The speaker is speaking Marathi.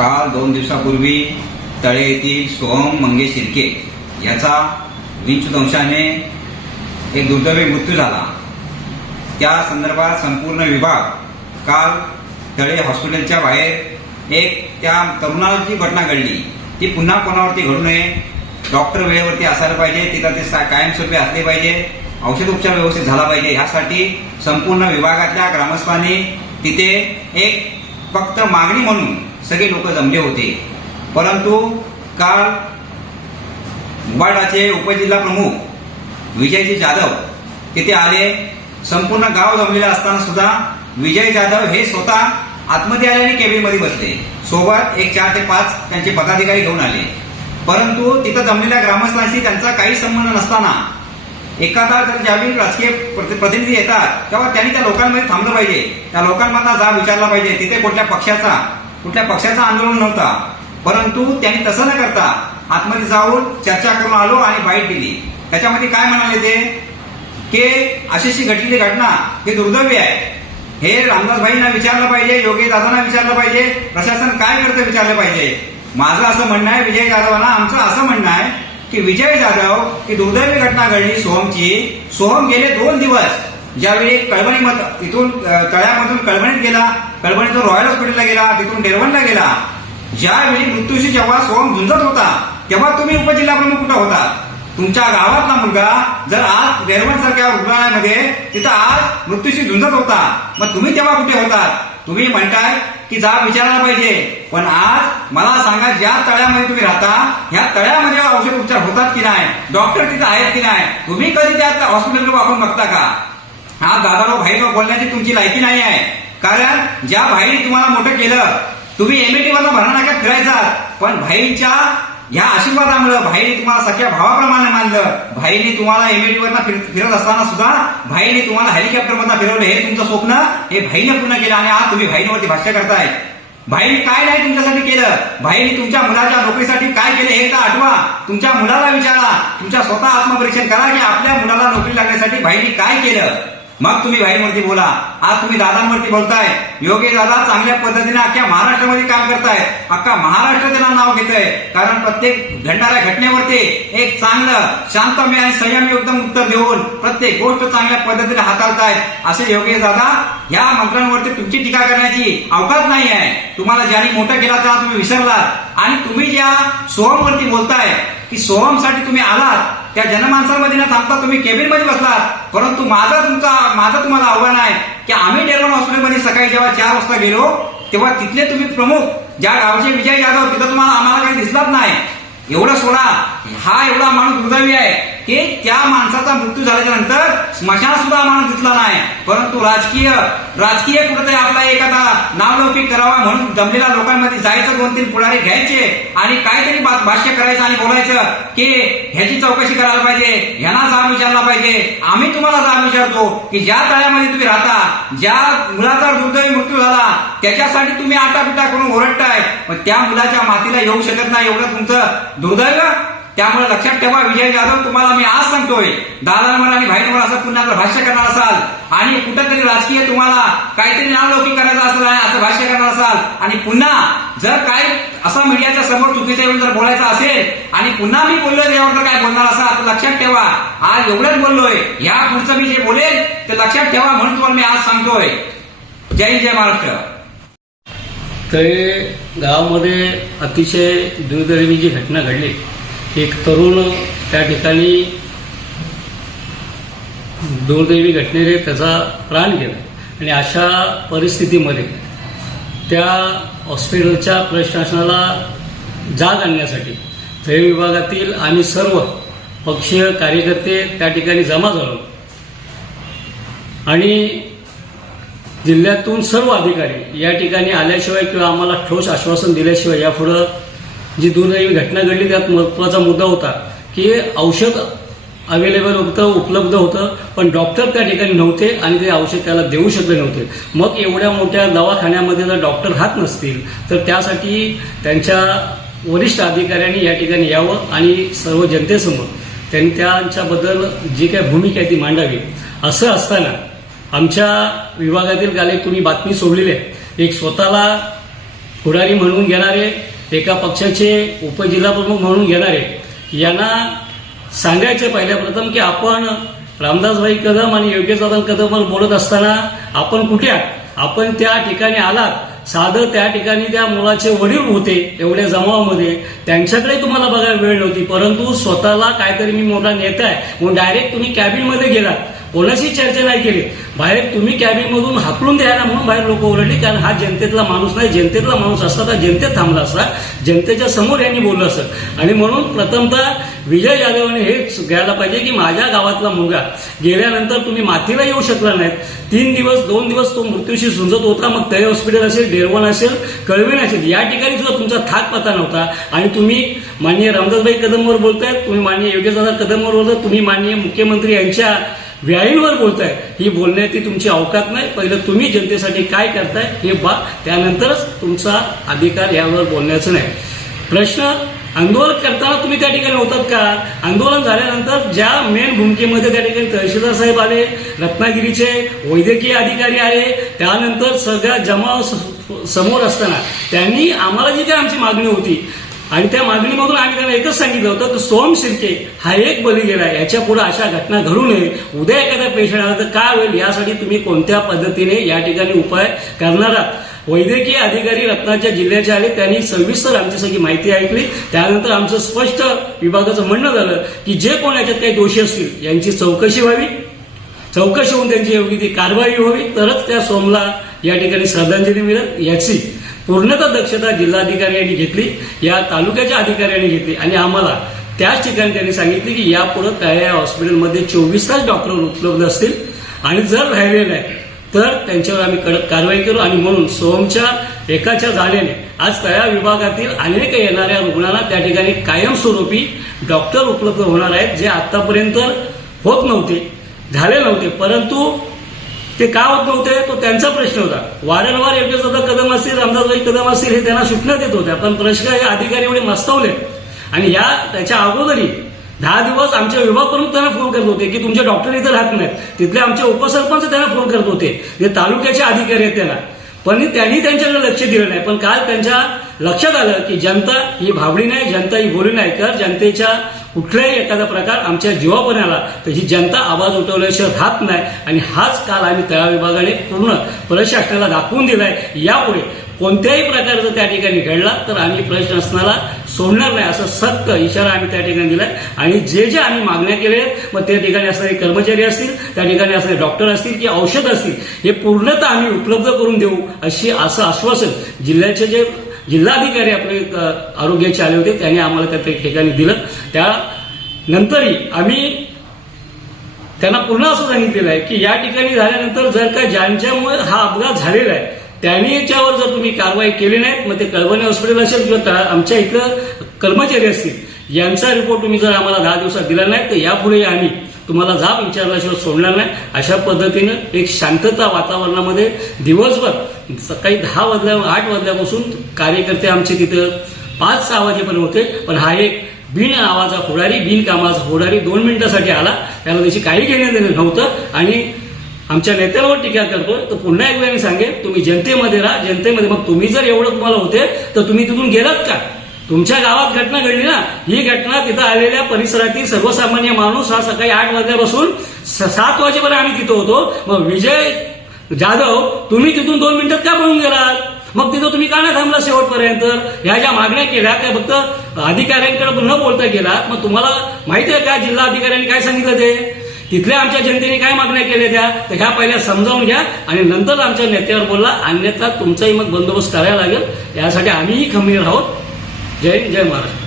काल दोन दिवसापूर्वी तळे येथील सोहम मंगेश शिर्के याचा विंचुदंशाने एक दुर्दैवी मृत्यू झाला. त्या संदर्भात संपूर्ण विभाग काल तळे हॉस्पिटलच्या बाहेर एक त्या तरुणाची घटना घडली. ती पुन्हा कोणावरती घडू नये डॉक्टर वेळेवरती असायला पाहिजे तिथं ते सा- कायमस्वरूपी असले पाहिजे औषध उपचार व्यवस्थित झाला पाहिजे यासाठी संपूर्ण विभागातल्या ग्रामस्थांनी तिथे एक फक्त मागणी म्हणून सगळे लोक जमले होते. परंतु काल मुबाडाचे उपजिल्हा प्रमुख विजयजी जाधव तिथे आले. संपूर्ण गाव जमलेलं असताना सुद्धा विजय जाधव हे स्वतः आतमध्ये आले आणि केबिनमध्ये बसले. सोबत एक चार ते पाच त्यांचे पदाधिकारी घेऊन आले. परंतु तिथं जमलेल्या ग्रामस्थांशी त्यांचा काही संबंध नसताना एखादा जर ज्यावेळी राजकीय प्रति- प्रतिनिधी येतात तेव्हा त्यांनी त्या लोकांमध्ये थांबलं पाहिजे. त्या लोकांमधला जा विचारला पाहिजे. तिथे कुठल्या पक्षाचा कुठल्या पक्षाचं आंदोलन नव्हता. परंतु त्यांनी तसं न करता आतमध्ये जाऊन चर्चा करून आलो आणि बाईट दिली. त्याच्यामध्ये काय म्हणाले ते? की अशीशी घडलेली घटना ही दुर्दैवी आहे. हे रामदासभाईंना विचारलं पाहिजे योगी दादांना विचारलं पाहिजे प्रशासन काय करतं विचारलं पाहिजे? माझं असं म्हणणं आहे विजय जाधवांना आमचं असं म्हणणं आहे की विजय जाधव ही दुर्दैवी घटना घडली सोहमची. सोहम गेले दोन दिवस. ज्यावेळी कळवणी मत इथून तळ्यामधून कळवणीत गेला कळवणीतून रॉयल हॉस्पिटलला गेला तिथून डेरवणला गेला ज्यावेळी मृत्यूशी जेव्हा सोहम झुंजत होता तेव्हा तुम्ही उपजिल्हाप्रमुख कुठे कुठं होता? तुमच्या गावातला मुलगा जर आज रेरवण सारख्या रुग्णालयामध्ये तिथं आज मृत्यूशी झुंजत होता मग तुम्ही तेव्हा कुठे होता? तुम्ही म्हणताय की जा विचारायला पाहिजे पण आज मला सांगा ज्या तळ्यामध्ये तुम्ही राहता ह्या तळ्यामध्ये औषध उपचार होतात की नाही? डॉक्टर तिथे आहेत की नाही? तुम्ही कधी त्या हॉस्पिटलकडे वापरून बघता का? हा दादानो भाईनो बोलण्याची तुमची लायकी नाही आहे. कारण ज्या भाईने तुम्हाला मोठं केलं तुम्ही एमएटी मधला भरणाक्यात फिरायचा पण भाईच्या ह्या आशीर्वादामुळे भाईने तुम्हाला सख्या भावाप्रमाणे मानलं. भाईने तुम्हाला एमएटी वरना फिर- फिरत असताना सुद्धा भाईने तुम्हाला हेलिकॉप्टर मधला फिरवलं. हे तुमचं स्वप्न हे भाईने पूर्ण केलं आणि आज तुम्ही भाईंवरती भाष्य करताय. भाईने काय नाही तुमच्यासाठी केलं? भाईने तुमच्या मुलाच्या नोकरीसाठी काय केलं हे तर आठवा. तुमच्या मुलाला विचारा. तुमच्या स्वतः आत्मपरीक्षण करा की आपल्या मुलाला नोकरी लागण्यासाठी भाईने काय केलं? मग तुम्ही भाईंवरती बोला. आज तुम्ही दादांवरती बोलताय. योगी दादा चांगल्या पद्धतीने अख्ख्या महाराष्ट्रामध्ये काम करताय अख्खा महाराष्ट्र त्यांना नाव घेत आहे कारण प्रत्येक घडणाऱ्या घटनेवरती एक चांगलं शांतमय आणि संयमी एकदम उत्तर देऊन प्रत्येक गोष्ट चांगल्या पद्धतीने हाताळतायत. असे योगी दादा या मंत्र्यांवरती तुमची टीका करण्याची अवकाश नाही आहे तुम्हाला ज्यांनी मोठं केला त्याला तुम्ही विसरलात. आणि तुम्ही ज्या सोहमवरती बोलताय की सोहमसाठी तुम्ही आलात त्या जनमानसामध्ये न थांबता तुम्ही केबिनमध्ये बसलात. परंतु माझा तुमचा माझं तुम्हाला आव्हान आहे की आम्ही डेरवण हॉस्पिटलमध्ये सकाळी जेव्हा चार वाजता गेलो तेव्हा तिथले तुम्ही प्रमुख ज्या गावचे विजय यादव तिथं तुम्हाला आम्हाला काही दिसलाच नाही. एवढं सोडा. हा एवढा माणूस दुर्दैवी आहे. की त्या माणसाचा मृत्यू झाल्याच्यानंतर स्मशान सुद्धा आम्हाला दिसला नाही. परंतु राजकीय राजकीय कुठेतरी आपला एखादा नावलौकिक करावा म्हणून जमलेल्या लोकांमध्ये जायचं दोन तीन पुढारी घ्यायचे आणि काहीतरी भाष्य करायचं आणि बोलायचं की ह्याची चौकशी करायला पाहिजे ह्यांना जाब विचारला पाहिजे. आम्ही तुम्हाला जाब विचारतो की ज्या तळ्यामध्ये तुम्ही राहता ज्या मुलाचा दुर्दैवी मृत्यू झाला त्याच्यासाठी तुम्ही आटापिटा करून ओरडताय. पण त्या मुलाच्या मातीला येऊ शकत नाही एवढं तुमचं दुर्दैव त्यामुळे लक्षात ठेवा विजय जाधव तुम्हाला मी आज सांगतोय दादांवर आणि भाईंवर असं पुन्हा जर भाष्य करणार असाल आणि कुठंतरी राजकीय तुम्हाला काहीतरी नावलौकिक करायचं असं असं भाष्य करणार असाल. आणि पुन्हा जर काय असा मीडियाच्या समोर चुकीचं येऊन जर बोलायचं असेल आणि पुन्हा मी बोललोय यावर जर काय बोलणार असाल तर लक्षात ठेवा आज एवढंच बोललोय या पुढचं मी जे बोलेल ते लक्षात ठेवा म्हणून तुम्हाला मी आज सांगतोय. जय जय महाराष्ट्र. तळे गावामध्ये अतिशय दुर्दैवी जी घटना घडली एक तरुण त्या ठिकाणी दुर्दैवी घटनेने त्याचा प्राण गेला. आणि अशा परिस्थितीमध्ये त्या हॉस्पिटलच्या प्रशासनाला जाग आणण्यासाठी तळे विभागातील आम्ही सर्व पक्षीय कार्यकर्ते त्या ठिकाणी जमा झालो. आणि जिल्ह्यातून सर्व अधिकारी या ठिकाणी आल्याशिवाय किंवा आम्हाला ठोस आश्वासन दिल्याशिवाय यापुढं जी दुर्दैवी घटना घडली त्यात महत्त्वाचा मुद्दा होता की औषध अवेलेबल होतं उपलब्ध होतं पण डॉक्टर त्या ठिकाणी नव्हते आणि ते औषध त्याला देऊ शकले नव्हते. मग एवढ्या मोठ्या दवाखान्यामध्ये जर डॉक्टर हात नसतील तर त्यासाठी त्यांच्या वरिष्ठ अधिकाऱ्यांनी या ठिकाणी यावं आणि सर्व जनतेसमोर त्यांनी त्यांच्याबद्दल जी काय भूमिका आहे ती मांडावी. असं असताना आमच्या विभागातील काल एक तुम्ही बातमी सोडलेली आहे. एक स्वतःला पुढारी म्हणून घेणारे एका पक्षाचे उपजिल्हाप्रमुख म्हणून घेणारे यांना सांगायचे पहिल्याप्रथम की आपण रामदासभाई कदम आणि योगेशदादा कदमवर बोलत असताना आपण कुठे आपण त्या ठिकाणी आलात. साधं त्या ठिकाणी त्या मुलाचे वडील होते एवढ्या जमावामध्ये. त्यांच्याकडे तुम्हाला बघायला वेळ नव्हती. परंतु स्वतःला काहीतरी मी मोठा नेता आहे. म्हणून डायरेक्ट तुम्ही कॅबिनमध्ये गेलात. कोणाशी चर्चा नाही केली. बाहेर तुम्ही कॅबिनमधून हाकलून द्यायला म्हणून बाहेर लोक ओरडली कारण हा जनतेतला माणूस नाही. जनतेतला माणूस असता तर जनतेत थांबला असता. जनतेच्या समोर यांनी बोललं असतं. आणि म्हणून प्रथमतः विजय यादवने हे घ्यायला पाहिजे की माझ्या गावातला मुलगा गेल्यानंतर तुम्ही मातीला येऊ शकला नाहीत. तीन दिवस दोन दिवस तो मृत्यूशी झुंजत होता. मग तय हॉस्पिटल असेल डेरवण असेल कळविण असेल या ठिकाणी सुद्धा तुमचा थाक पता नव्हता. आणि तुम्ही माननीय रामदासभाई कदमवर बोलतायत तुम्ही माननीय योगेशदादा कदमवर बोलताय तुम्ही माननीय मुख्यमंत्री यांच्या व्याईंवर बोलताय. ही बोलण्याची तुमची अवकात नाही. पहिलं तुम्ही जनतेसाठी काय करताय हे बा त्यानंतरच तुमचा अधिकार यावर बोलण्याचं नाही. प्रश्न आंदोलन करताना तुम्ही त्या ठिकाणी होतात का? आंदोलन झाल्यानंतर ज्या मेन भूमिकेमध्ये त्या ठिकाणी तहसीलदार साहेब आले रत्नागिरीचे वैद्यकीय अधिकारी आले त्यानंतर सगळ्या जमाव समोर असताना त्यांनी आम्हाला जी काय आमची मागणी होती आणि त्या मागणीमधून आम्ही त्यांना एकच सांगितलं होतं की सोम शिर्के हा एक बळी गेला याच्यापुढे अशा घटना घडू नये. उद्या एखादा पेशंट आला तर काय होईल? यासाठी तुम्ही कोणत्या पद्धतीने या ठिकाणी उपाय करणार आहात? वैद्यकीय अधिकारी रत्नाच्या जिल्ह्याचे आले त्यांनी सविस्तर आमची सगळी माहिती ऐकली. त्यानंतर आमचं स्पष्ट विभागाचं म्हणणं झालं की जे कोण याच्यात काही दोषी असतील यांची चौकशी व्हावी. चौकशी होऊन त्यांची योग्य ती कारवाई व्हावी. तरच त्या सोमला या ठिकाणी श्रद्धांजली मिळेल. याची पूर्णतः दक्षता जिल्हाधिकारी यांनी घेतली या तालुक्याच्या अधिकाऱ्यांनी घेतली. आणि आम्हाला त्याच ठिकाणी त्यांनी सांगितले की यापुढे त्या या हॉस्पिटलमध्ये चोवीस तास डॉक्टर उपलब्ध असतील. आणि जर राहिले नाही तर त्यांच्यावर आम्ही कडक कारवाई करू. आणि म्हणून सोमच्या एकाच्या झाल्याने आज तया विभागातील अनेक येणाऱ्या रुग्णांना त्या ठिकाणी कायमस्वरूपी डॉक्टर उपलब्ध होणार आहेत जे आतापर्यंत होत नव्हते झाले नव्हते. परंतु ते का होत नव्हते तो त्यांचा प्रश्न होता. वारंवार योगेशदादा कदम असतील रामदासभाई कदम असतील हे त्यांना सूचना देत होत्या. पण प्रश्न हे अधिकारी एवढे मस्तवले आणि या त्याच्या अगोदरी दहा दिवस आमच्या विभाग प्रमुख त्यांना फोन करत होते की तुमचे डॉक्टर इथं राहत नाहीत. तिथले आमचे उपसरपंच त्यांना फोन करत होते. जे तालुक्याचे अधिकारी आहेत त्यांना पण त्यांनी त्यांच्याकडे लक्ष दिलं नाही. पण काल त्यांच्या लक्षात आलं की जनता ही भाबडी नाही जनता ही बोली नाही. तर जनतेच्या कुठलाही एखादा प्रकार आमच्या जीवावर आला तर ही जनता आवाज उठवल्याशिवाय राहत नाही. आणि हाच काल आम्ही तळा विभागाने पूर्ण प्रशासनाला दाखवून दिलाय. यापुढे कोणत्याही प्रकारचं त्या ठिकाणी घडला तर आम्ही प्रशासनाला सोडणार नाही असं सक्त इशारा आम्ही त्या ठिकाणी दिलाय. आणि जे जे आम्ही मागण्या केल्या आहेत मग त्या ठिकाणी असणारे कर्मचारी असतील त्या ठिकाणी असणारे डॉक्टर असतील की औषध असतील हे पूर्णतः आम्ही उपलब्ध करून देऊ अशी असं आश्वासन जिल्ह्याचे जे जिल्हाधिकारी आपले आरोग्याचे आले होते त्यांनी आम्हाला त्या ठिकाणी दिलं. त्यानंतरही आम्ही त्यांना पुन्हा असं सांगितलेलं आहे की या ठिकाणी झाल्यानंतर जर का ज्यांच्यामुळे हा अपघात झालेला आहे त्यांनी याच्यावर जर तुम्ही कारवाई केली नाहीत मग ते कळवणे हॉस्पिटल असेल किंवा आमच्या इथं कर्मचारी असतील यांचा रिपोर्ट तुम्ही जर आम्हाला दहा दिवसात दिला नाही तर यापुढे आम्ही तुम्हाला जाब विचारल्याशिवाय सोडणार नाही. अशा पद्धतीनं एक शांतता वातावरणामध्ये दिवसभर सकाळी दहा वाजल्या आठ वाजल्यापासून कार्यकर्ते आमचे तिथं पाच सहा वाजेपर्यंत होते. पण हा एक बिन आवाजा होणारी बिन कामाचा होणारी दोन मिनिटासाठी आला. त्याला त्याची काही घेणं देणं नव्हतं. आणि आमच्या नेत्यांवर टीका करतोय. तर पुन्हा एकदा मी सांगेन तुम्ही जनतेमध्ये राहा. जनतेमध्ये मग तुम्ही जर एवढं तुम्हाला होते तर तुम्ही तिथून गेलात का? तुमच्या गावात घटना घडली ना ही घटना तिथं आलेल्या परिसरातील सर्वसामान्य माणूस हा सकाळी आठ वाजल्यापासून स- सात वाजेपर्यंत आम्ही तिथं होतो. मग विजय जाधव तुम्ही तिथून दोन मिनिटात का पळून गेलात? मग तिथं तुम्ही का नाही थांबला शेवटपर्यंत? ह्या ज्या मागण्या केल्या त्या फक्त अधिकाऱ्यांकडे न बोलता गेला मग तुम्हाला माहिती आहे का जिल्हा अधिकाऱ्यांनी काय सांगितलं ते? तिथल्या आमच्या जनतेने काय मागण्या केल्या त्या? तर ह्या पहिल्या समजावून घ्या आणि नंतर आमच्या नेत्यावर बोलला अन्यथा तुमचाही मग बंदोबस्त करायला लागेल. यासाठी आम्हीही खंबीर आहोत. जय हिंद, जय महाराष्ट्र.